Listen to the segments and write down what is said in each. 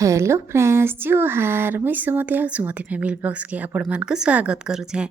Hello friends जुहार मुई सुमति आ सुमति family box के आपण मान को स्वागत करूछे।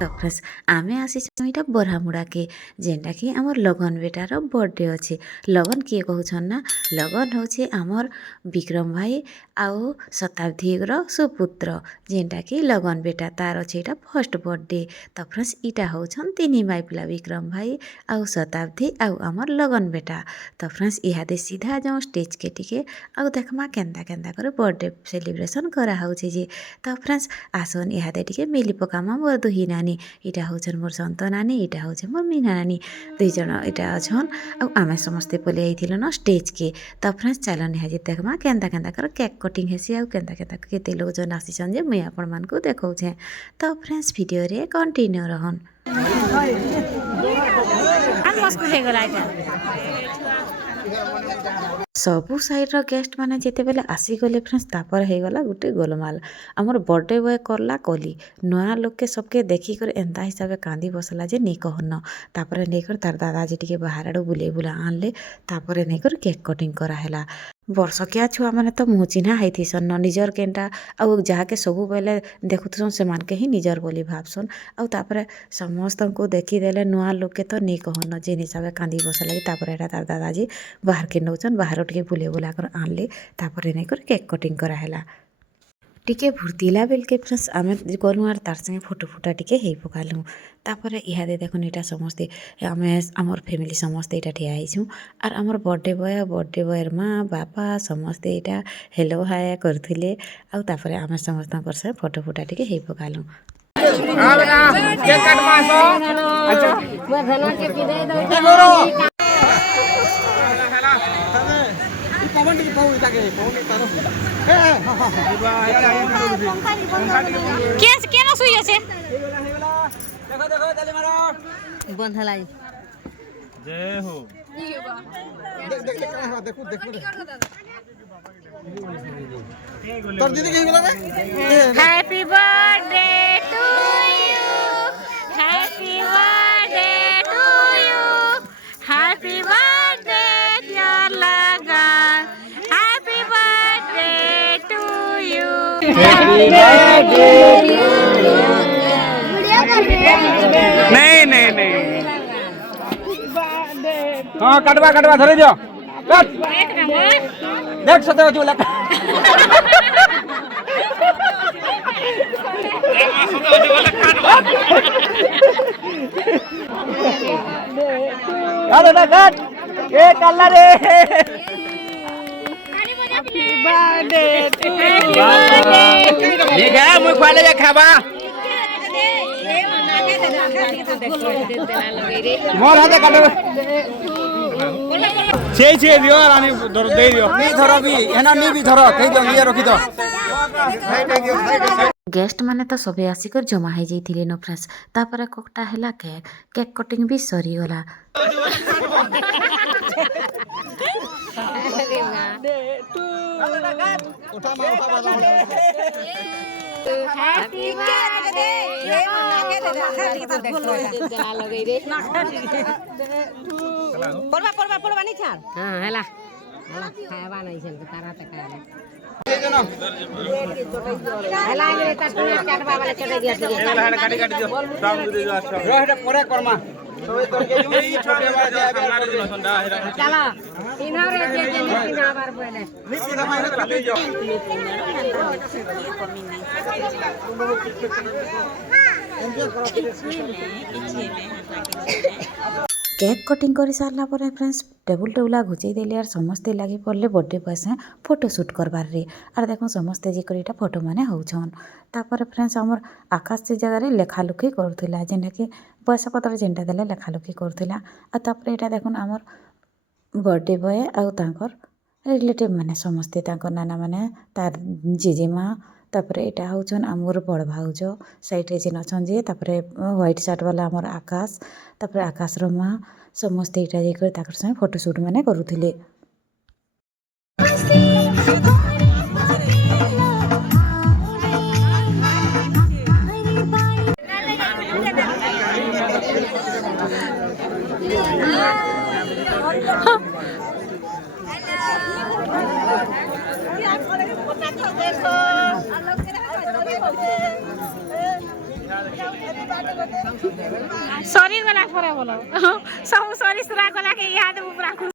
तो फ्रेंड्स आमे आसीछुं इटा बरहामुड़ा के जेनटा कि आमर लगन बेटार बर्थडे अच्छे। लगन किए कहउछन ना लगन होचे आमर विक्रम भाई आउ शताब्दी सुपुत्र जेनटा कि लगन बेटा तार अच्छे इटा फर्स्ट बर्थडे। तो फ्रेंड्स इटा होछन तीनी माई पिला विक्रम भाई आउ शताब्दी आउ आमर लगन बेटा। तो फ्रेंड्स इहादे सीधा जाऊँ स्टेज के टिके आउ देखमा केन्ता केन्ता करे बर्थडे सेलिब्रेशन करा होचे जे। तो फ्रेंड्स आसन इहादे टिके मिली पकामा मोर दुही नानी इटा होछन मोर सन्त नानी इटा होछे मोर मीना नानी दुई जन इटा अछन आउ आमे समस्ते पले आइथिल न स्टेज के। तो फ्रेंड्स चलो निहाजी देखमा केन्ता केन्ता कर केक कटिंग हेसी आउ केन्ता केन्ता केते लोग जन आसीछन जे मुई आपण मानकु देखौछे। तो फ्रेंड्स वीडियो रे कंटिन्यू रहन। सबु साइड गेस्ट माने जेते बेले आसीगले फ्रेंड्स तापर हे गला गुटे गोलमाल। हमर बर्थडे बॉय करला कली नया लोग के सबके देखी कर एंता हिसाब कांदी बसला जे नहीं कहन। तापर नेकर तार दादाजी टिके बाहर आड़ू बुले बुला आनले तापर नेकर केक कटिंग करा हैला। वर्षकिया छुआ माने तो मुँह चिन्हा हैथिसन न निजर केनटा आउ जहाँके सबु बेले देखुथसन से मान के ही निजर बोली भावसन आउ तापर समस्त को देखी देले नुआ लोग के तो नहीं कहन जेन हिसाब कांदी बसला तापर एटा तार दादाजी बाहर के नौचन बाहर टिके बुले बुला कर आनले तापर नेकर केक कटिंग करा हैला। टिके भुर्तिला बेल के फ्रेंड्स आमे गलु आर तार संगे फोटो फुटा टिके हेई पकालु। तापर इहादे देखुन इटा समस्ते आमे आमर फैमिली समस्ते इटा ठिया आइछु आर आमर बर्थडे बॉय माँ बापा समस्ते इटा हेलो हाय करथिले आउ तापर आमे समस्त कर से फोटो फुटा टिके हेई पकालु। केक काटमा सो अच्छा मैं धना के पिदे दो पवन टिके पाऊ इताके पवन टिके तारो केस केना सुई আছে देखो देखो ताली मारो बंद हलाई जय हो देख देख देख हां देखो देखो तोर दीदी के बोला रे happy birthday to you happy birthday to you happy birthday dear Lagan happy birthday to you happy birthday नहीं नहीं नहीं हाँ कटवा कटवा धरे दियो कट देख सते हो चूला अरे ना कट ये कल्ला रे हैप्पी बर्थडे टू ठीक है मुई खाले जा खाबा मोर हाथे काटो छे छे दियो रानी धर दे दियो नहीं धरो भी एना नहीं भी धरो कहि दो ये रखी दो गेस्ट माने तो सबे आसिकर जमा हो जाइथिले न फ्रेंड्स। तापर कोकटा हैला केक कटिंग भी सरी गला। हैप्पी बर्थडे ये मना के जला लगे रे परवा परवा परवा नहीं छाड़ हां हला हला खावा नहीं छल तारा तक हला रे तटना चाटवा वाला चढ़े दिया काटी काटी दियो दाम दे दियो अच्छा रोहडे परे कर्मा सबे तोर के ई छोटे वाला जाबे हमारे दिन संडा हेरा चला तीना रे जे जे तीना बार बोले मिसी का माइने काटी दियो केक कटिंग कर सारा पर फ्रेंड्स टेबुल टेबुला घुचई देले आर समस्ते लगी पड़ले बर्थडे पैसा फोटो शूट करबार रे आर देखो समस्ते जी करिटा फोटो माने होछन। तापर फ्रेंड्स हमर आकाश से जगह रे लेखा लुखी करथुला जेना कि पैसा पत्र जेंटा देले लेखा लुखी करथुला आ तापर एटा देखुन हमर बर्थडे बॉय आउ तांकर रिलेटिव माने समस्ते तांकर नाना माने तार जेजेमा तापर एटा होछन आमर बड़ भाउज साइड रे जेन अछन जे तापर व्हाइट शर्ट वाला हमर आकाश तापर आकाश रो मां समस्ते एटा जे कर ताकर संगे फोटो शूट माने करूथिले। सरी गला करे बोलो सब सरी सुरा गला के याद पूरा खुश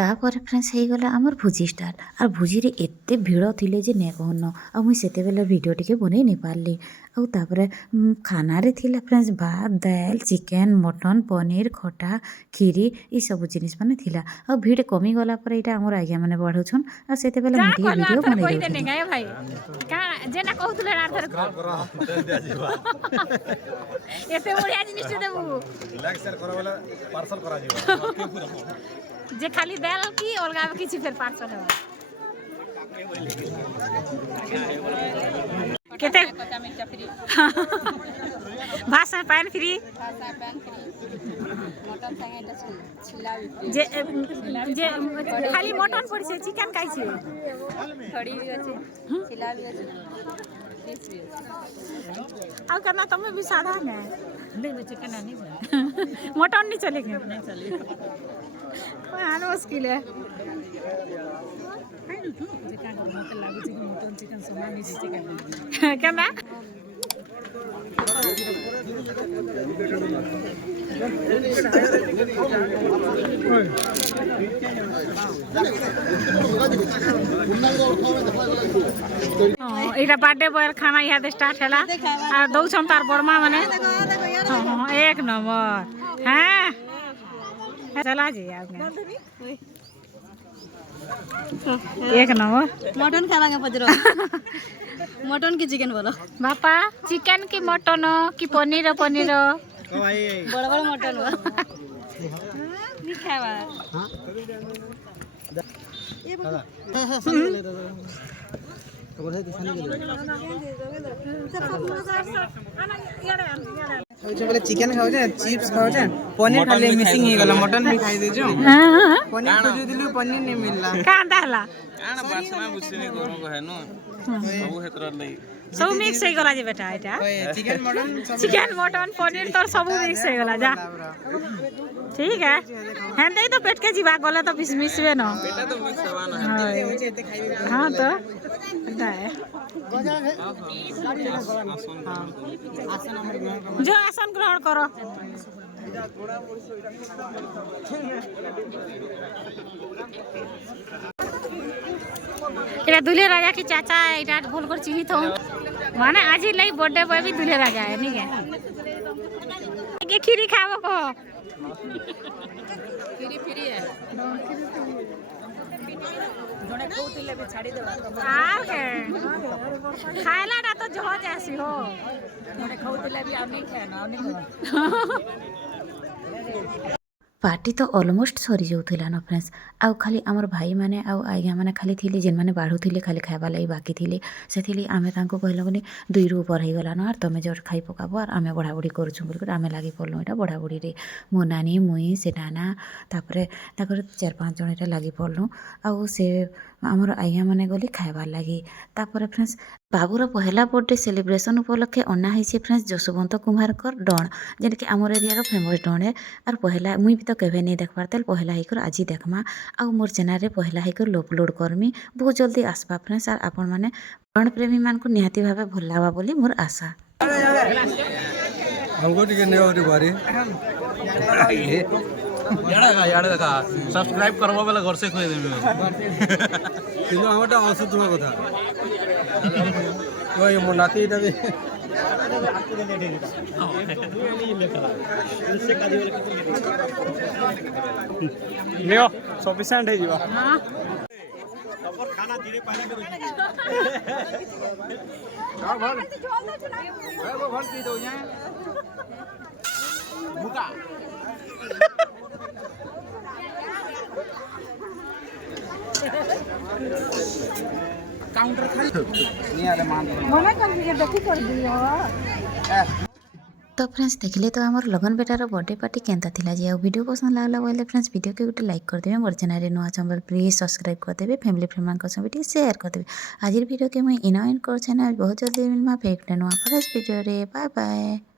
तापर फ्रेंड्स हो गला आमर भोजी स्टार्ट और भोजी रे एते भिड़ थिले जे ने कहन आ मुई सेते बेले वीडियो टिके बनै नै पारली आ तापर खाना रे थिला फ्रेंड्स भात दाल चिकन मटन पनीर खटा खीरी ई सब जिनिस माने थिला आ भीड़ कमी गला पर एटा हमर आज्ञा माने बढ़ौ छन आ सेते बेले मीडिया वीडियो बनै देने गए भाई का जेना कहतुले आर एते बढ़िया जिनिस देबू लाइक शेयर करो वाला पार्सल करा जीवा जे खाली दाल की अलगा किछि फेर पार्सल है केते भाषा पान फ्री मटन संगे এটা छिला जे जे खाली मटन पड़ছে চিকেন খাইছে थोड़ी भी আছে छिला भी আছে फिश भी आ करना तमे भी साधा ने नहीं चिकन नहीं मटन नहीं चलेगा नहीं चलेगा आनो मुश्किल है क्या এটা বার্থডে বয়ের খানা ইহাদে স্টার্ট হেলা আর দৌছন তার বড়মা মানে এক নম্বর হ্যাঁ चला जी एक नंबर मटन खावांगे पजरो मटन की चिकन बोलो बापा चिकन की मटन की पनीर पनीर बड़ा बड़ा मटन हुआ नहीं खावा बोले चिकन खाओ जे चिप्स खाओ जे पनीर खाली मिसिंग ही गला मटन भी खाई दे जो पनीर खोजु दिलु पनीर नहीं मिलला कांदा हला आना बासना बुझने करो है नो सब हेतर लई सब मिक्स हो गला जे बेटा एटा चिकन मटन पनीर तो सब मिक्स हो गला जा ठीक है हेंदे तो पेट के जीवा गले तो मिसबे न बेटा तो मिक्स हवाना हां तो है जो आसन ग्रहण करो এটা দুলে রাজা কি চাচা এটা ভুল করে চিনি তো মানে আজি লাই बर्थडे बॉय भी दुले राजा है नहीं के खीरी खाबो को फ्री फ्री है जने कहतिले भी छाड़ी देबा आर के खायलाटा तो जह जासी हो जने कहतिले भी आ नहीं खाए ना नहीं पार्टी तो ऑलमोस्ट सरी जाऊला न फ्रेंड्स आउ खाली आमर भाई माने आउ आज्ञा माने खाली थिले जेन माने बाढ़ुले खाली खाइबा लगी बाकी थिले से आमे तांको कहलो गनी 2 रु ऊपर हो गला न आर तमे जो खाई पकाबो आर आमे बड़ा बड़ी करूछु बोल आमे लागी पड़लो एटा बड़ा बड़ी रे मो नानी मुई से नाना तापरे ताकर 4-5 जण एटा लागी पड़लो आउ से आमर आज्ञा माने गली खाइबार लगी तापर फ्रेंड्स बाबूर पहला बर्थडे सेलिब्रेशन उपलक्षे अना है फ्रेंड्स जसवंत कुमार डण जेन कि आमर एरिया फेमस डण है और पहला मुई भी तो केवे नहीं देख पारते पहला हिकर आज देखमा आ मोर चैनल रे पहला हिकर अपलोड करमी बहुत जल्दी आसबा फ्रेंड्स और आपण माने डण प्रेमी मान को निहाती भावे भल लावा बोली मोर आशा हमको टिके ने और बारी याडा देखा सब्सक्राइब करबो वाला घर से खोय देबे কিন্তু আমারটা অসুস্থ হওয়ার কথা ওই মোর নাতি এটা लियो सफिशिएंट है जीवा हां खाना धीरे पानी में हां भल वो भल पी दो यहां मुका काउंटर खाली नहीं आले मान मना कर के देखी कर दियो तो फ्रेंड्स देखले तो आमर लगन बेटार बर्थडे पार्टी केनता थिला जे वीडियो पसंद लागला बोले फ्रेंड्स वीडियो के गोटे लाइक कर देबे मोर चैनल रे नुआ चंबल प्लीज सब्सक्राइब कर देबे फैमिली फ्रेंड मान संग शेयर कर देबे आज वीडियो के मुई इना एंड कर छना बहुत जल्दी मिलमा फेक नुआ फ्रेश वीडियो रे बाय बाय।